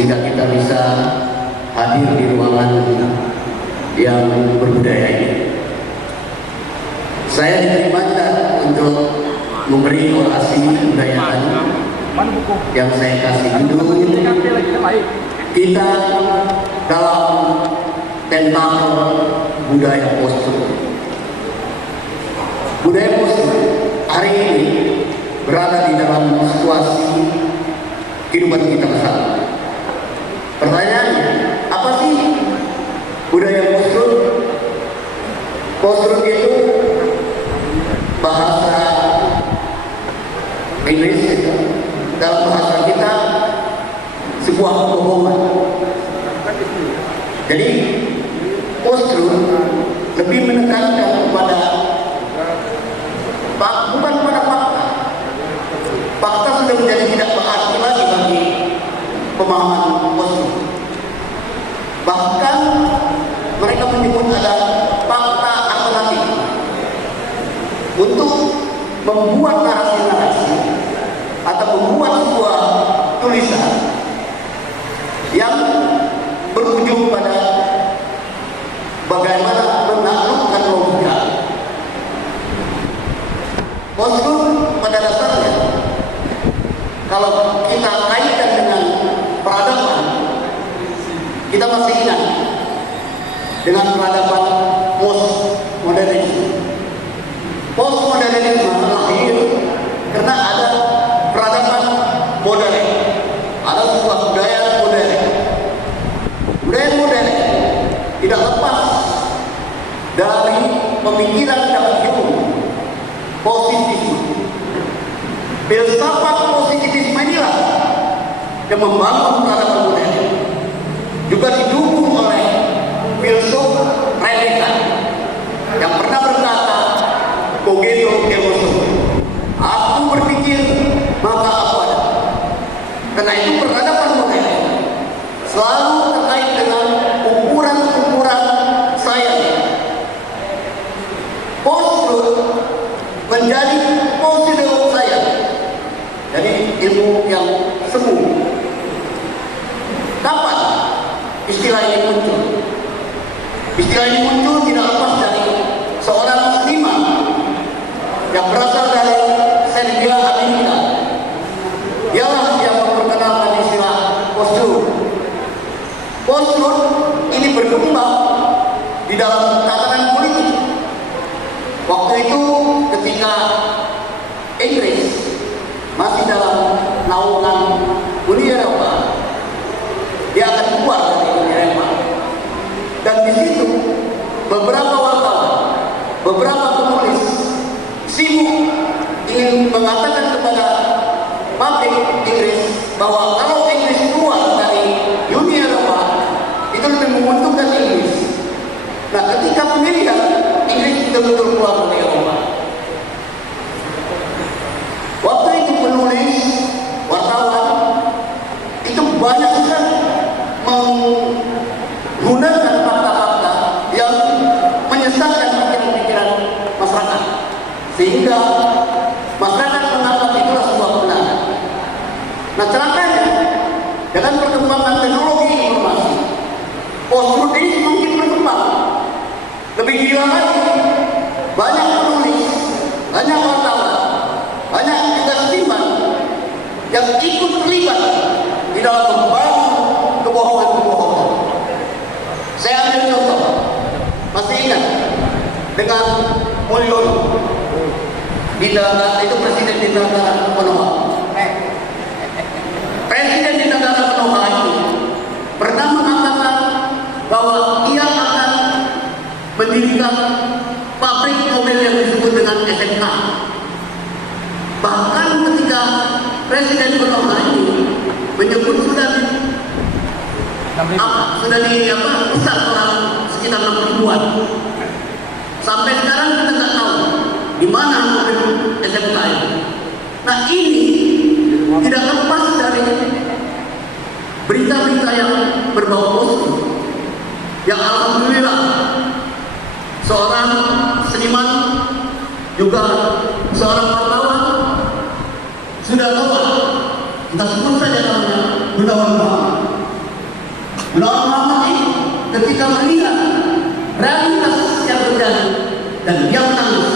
sehingga kita bisa hadir di ruangan yang berbudaya ini. Saya diterima untuk memberi orasi kebudayaan yang saya kasih judul kita dalam tentakel budaya postur. Budaya postur hari ini berada di dalam situasi kehidupan kita bersama. Pertanyaannya, apa sih budaya postur? Postur itu bahasa Inggris, dalam bahasa kita sebuah kebohongan. Jadi postur lebih menekankan kepada bukan pada fakta. Fakta sudah menjadi tidak berarti lagi bagi pemahaman postur. Bahkan mereka menyebut ada fakta alternatif untuk membuat narasi-narasi atau membuat sebuah tulisan yang berujung pada bagaimana menaklukkan logika. Postur pada dasarnya, kalau kita kaitkan dengan peradaban, kita masih ingat dengan peradaban postmodernisme. Postmodernisme lahir karena ada peradaban modern, ada sebuah budaya modern. Budaya modern tidak lepas dari pemikiran dalam hidup positifisme. Filsafat positivisme inilah yang membangun peradaban modern, juga didukung oleh filsuf radikal yang pernah berkata, "Cogito ergo sum." Aku berpikir maka aku ada. Karena itu peradaban modern selalu terkait dengan ukuran-ukuran sains. Postur menjadi prosedur sains. Jadi ilmu yang semu. Kapan istilah ini muncul? Istilah ini muncul tidak lepas dari seorang seniman yang berasal dari Serbia, Amerika. Dialah yang memperkenalkan istilah postur. Postur ini berkembang di dalam tatanan politik. Waktu itu ketika Inggris masih dalam naungan Uni Eropa, dia akan keluar dari Uni Eropa. Dan di situ beberapa wartawan, beberapa penulis sibuk ingin mengatakan kepada publik Inggris bahwa kalau Inggris keluar dari Uni Eropa itu lebih menguntungkan Inggris. Nah, ketika pemilihan Inggris betul-betul keluar dari Eropa. Waktu itu penulis, wartawan itu banyak sekali menggunakan fakta-fakta yang menyesatkan pikiran-pikiran masyarakat, sehingga masyarakat menganggap itulah sebuah kebenaran. Nah, celakanya dengan perkembangan teknologi informasi, postur ini semakin berkembang. Lebih gila lagi, banyak penulis, banyak wartawan, banyak juga seniman yang ikut terlibat di dalam membangun kebohongan-kebohongan. Saya ambil contoh, masih ingat dengan Mulyono di negara itu, presiden di negara Konoha. Presiden di negara Konoha itu pernah mengatakan bahwa ia akan mendirikan pabrik mobil yang disebut dengan SMK. Bahkan ketika Presiden Konoha ini menyebut sudah besar orang sekitar 6 ribuan. Sampai sekarang kita nggak tahu di mana mobil SMK ini. Nah, ini tidak lepas dari berita-berita yang berbau postur. Yang alhamdulillah seorang seniman juga seorang wartawan sudah tahu, kita sebut saja namanya Gunawan Muhammad. Gunawan Muhammad ini ketika melihat realitas yang terjadi dan dia menangis.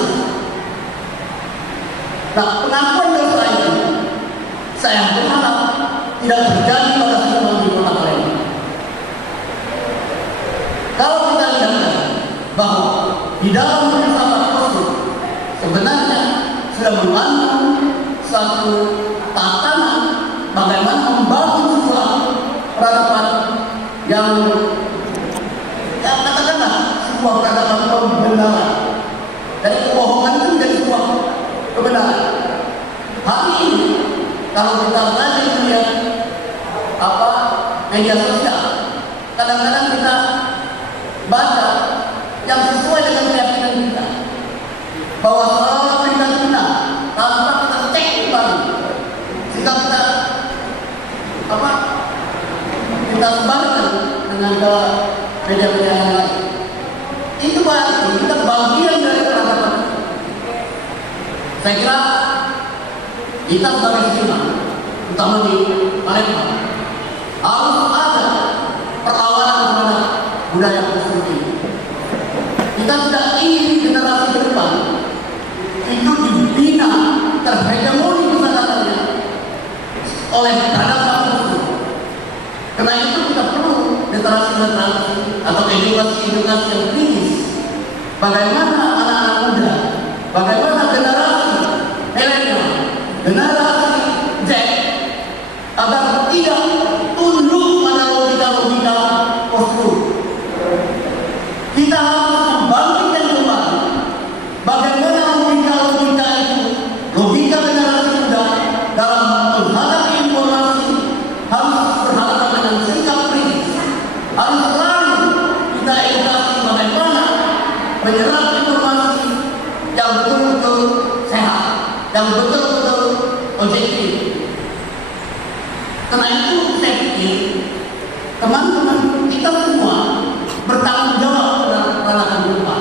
Nah, pengakuan dosa itu saya berharap tidak terjadi pada semua di kota Palembang. Kalau kita lihat bahwa di dalam filsafat Oslo sebenarnya sudah mengandung satu tatanan bagaimana membangun sebuah peradaban yang katakanlah sebuah peradaban kebenaran. Dari kebohongan itu menjadi sebuah kebenaran. Hari ini kalau kita lagi melihat media sosial, kadang-kadang kita baca yang sesuai dengan keyakinan kita bahwa seolah-olah berita benar tanpa kita cek kembali, sehingga kita sebarkan dengan ke media-media yang lain. Itu berarti kita bagian dari peradaban. Saya kira kita sebagai Muslim, terutama di Palembang, harus ada perlawanan terhadap budaya kosong ini. Kita tidak ingin generasi ke depan itu dibina terhegemoni kesadarannya oleh peradaban kosong. Karena itu kita perlu literasi atau edukasi yang kritis. Bagaimana anak-anak muda, bagaimana generasi milenial, generasi Z agar tidak tunduk pada logika-logika kosong. Kita harus membangkitkan kembali bagaimana logika-logika itu, logika generasi muda dalam menghadapi informasi harus berhadapan dengan sikap kritis. Harus selalu kita edukasi bagaimana menyerap informasi yang betul-betul sehat, yang betul-betul objektif. Karena itu saya pikir teman-teman kita semua bertanggung jawab terhadap peradaban Eropa.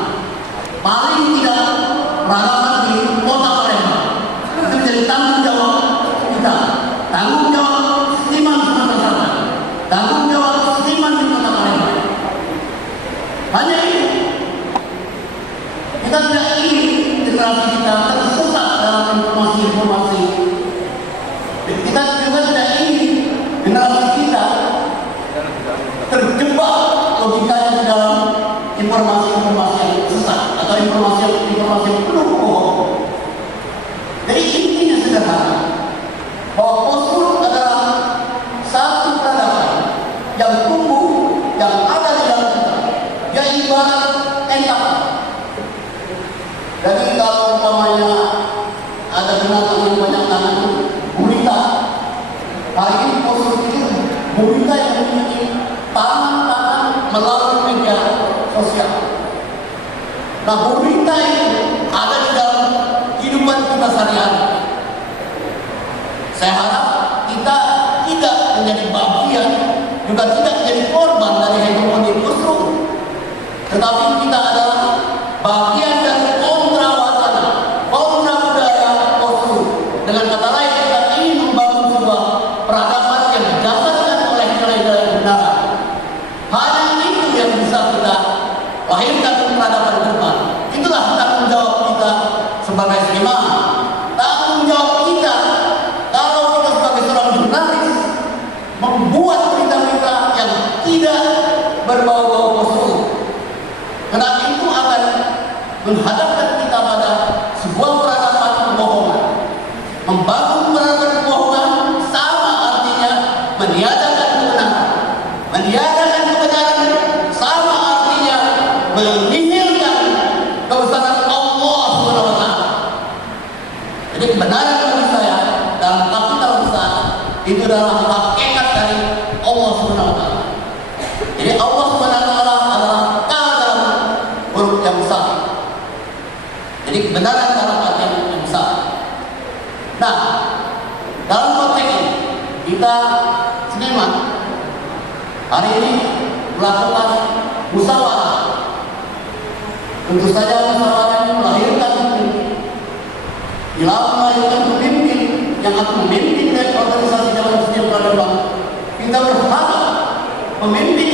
Paling tidak peradaban di kota Palembang itu menjadi tanggung jawab kita, tanggung jawab seniman Sumatera Selatan, tanggung jawab seniman di kota Palembang. Hanya itu, kita tidak ingin generasi kita tersesat dalam informasi-informasi. Kita juga tidak ingin generasi kita terjebak logikanya di dalam informasi-informasi yang sesat atau informasi yang penuh bohong. Jadi intinya sederhana, bahwa Oslo adalah satu peradaban yang tumbuh, yang ada di dalam kita. Dia ibarat entak. Jadi kalau umpamanya ada binatang yang banyak tangan, gurita. Hari ini Oslo itu gurita yang memiliki tangan melalui media sosial. Nah, gurita itu ada di dalam kehidupan kita sehari-hari. Saya harap kita tidak menjadi bagian, juga tidak menjadi korban dari hegemoni Oslo, tetapi kita adalah bagian dari kontra wacana, kontra budaya Oslo. Dengan kata lain, kita ingin membangun sebuah peradaban yang didasarkan oleh nilai-nilai kebenaran. Hanya itu yang bisa kita lahirkan peradaban ke depan. Itulah tanggung jawab kita sebagai seniman. Tanggung jawab kita kalau kita sebagai seorang jurnalis membuat berita-berita yang tidak berbau-bau kosong. Karena itu akan menghadapkan kita pada sebuah peradaban kebohongan. Membangun peradaban kebohongan sama artinya meniadakan kebenaran. Meniadakan kebenaran sama artinya menihilkan kebesaran Allah SWT. Jadi kebenaran bagi saya dalam kapital besar itu adalah hakikat dari Allah SWT. Jadi Allah SWT adalah K dalam huruf yang besar. Jadi kebenaran dalam arti yang besar. Nah, dalam konteks ini kita seniman hari ini melakukan musyawarah. Tentu saja musyawarah ini melahirkan pemimpin yang akan memimpin dari organisasi Jalan Setia Palembang. Kita berharap pemimpin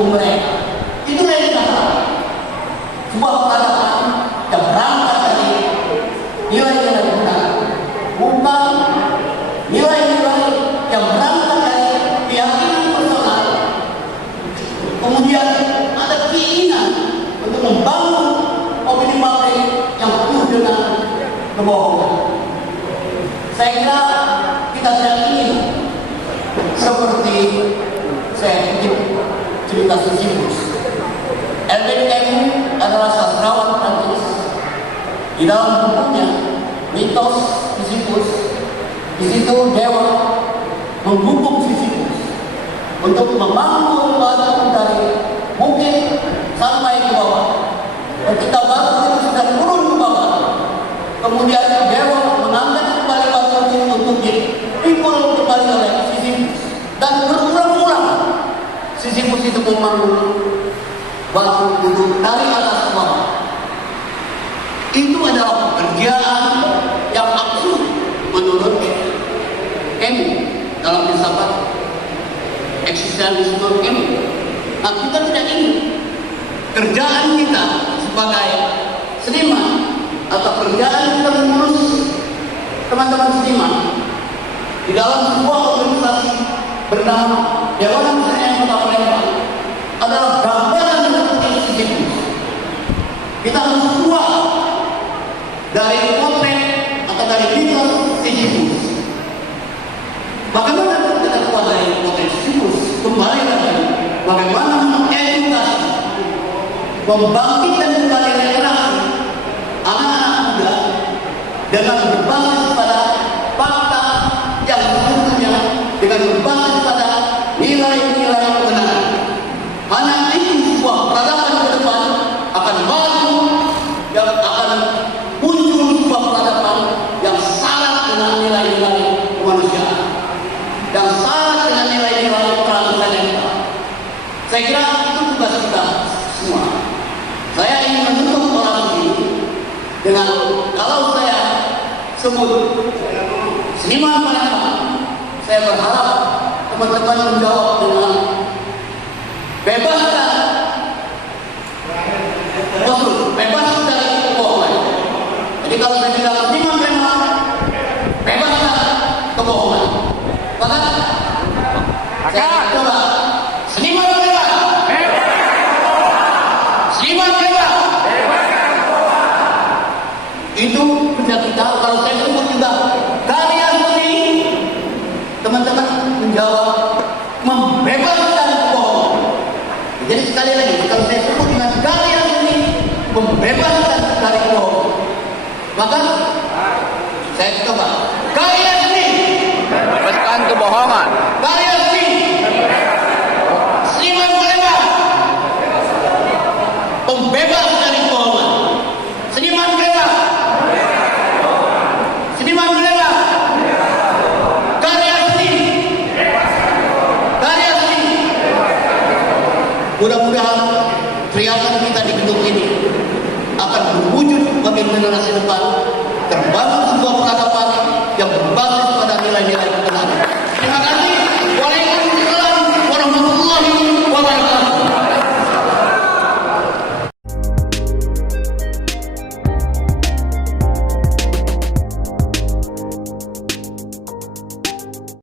mendukung mereka. Itulah yang kita harapkan. Sebuah peradaban yang berangkat dari nilai-nilai benar, bukan nilai-nilai yang berangkat dari keyakinan personal. Kemudian ada keinginan untuk membangun opini publik yang penuh dengan kebohongan. Saya kira kita tidak ingin seperti saya kutip cerita Sisyphus. Albert Camus adalah sastrawan Prancis. Di dalam bukunya Mitos Sisyphus, di situ dewa menghukum Sisyphus untuk membangun batu dari bukit sampai ke bawah. Ketika batu itu sudah turun ke bawah, kemudian dewa mengangkat kembali batu itu untuk dipikul kembali oleh Sisyphus, dan berulang-ulang Sisyphus itu membangun batu itu dari atas ke bawah. Itu adalah pekerjaan yang absurd menurut Camus dalam filsafat eksistensialisme Camus. Nah, kita tidak ingin kerjaan kita sebagai seniman atau kerjaan kita mengurus teman-teman seniman di dalam sebuah organisasi bernama Dewan Seni yang Kota Palembang adalah gambaran seperti Sisyphus. Kita harus keluar dari potret atau dari mitos Sisyphus. Bagaimana kita keluar dari potret Sisyphus? Kembali lagi, bagaimana mengedukasi, membangkitkan kembali generasi anak-anak muda dengan berbasis pada fakta yang sesungguhnya, dengan berbasis pada nilai-nilai kebenaran. Hanya itu sebuah peradaban ke depan akan maju, yang akan muncul sebuah peradaban yang syarat dengan nilai-nilai kemanusiaan, yang syarat dengan nilai-nilai transcendental. Saya kira itu tugas kita semua. Saya ingin menutup orang ini dengan, kalau saya sebut seniman Palembang, saya berharap teman-teman menjawab dengan bebaskan, maksud bebas dari kebohongan. Jadi kalau saya bilang seniman Palembang, bebaskan kebohongan. Maka saya coba seniman Palembang, seniman Palembang, itu kerja kita. Kalau saya sebut juga karya seni, teman-teman menjawab membebaskan kebohongan. Jadi sekali lagi, kalau saya sebut dengan karya seni membebaskan dari kebohongan, maka saya coba karya seni bebaskan kebohongan. karya seni seniman Palembang pembebas dari kebohongan. Seniman Palembang, seniman Palembang, karya seni, karya seni. Mudah-mudahan teriakan kita di gedung ini akan berwujud bagi generasi depan, terbangun sebuah peradaban yang berbasis pada nilai-nilai kebenaran. Terima kasih. Waalaikumsalam.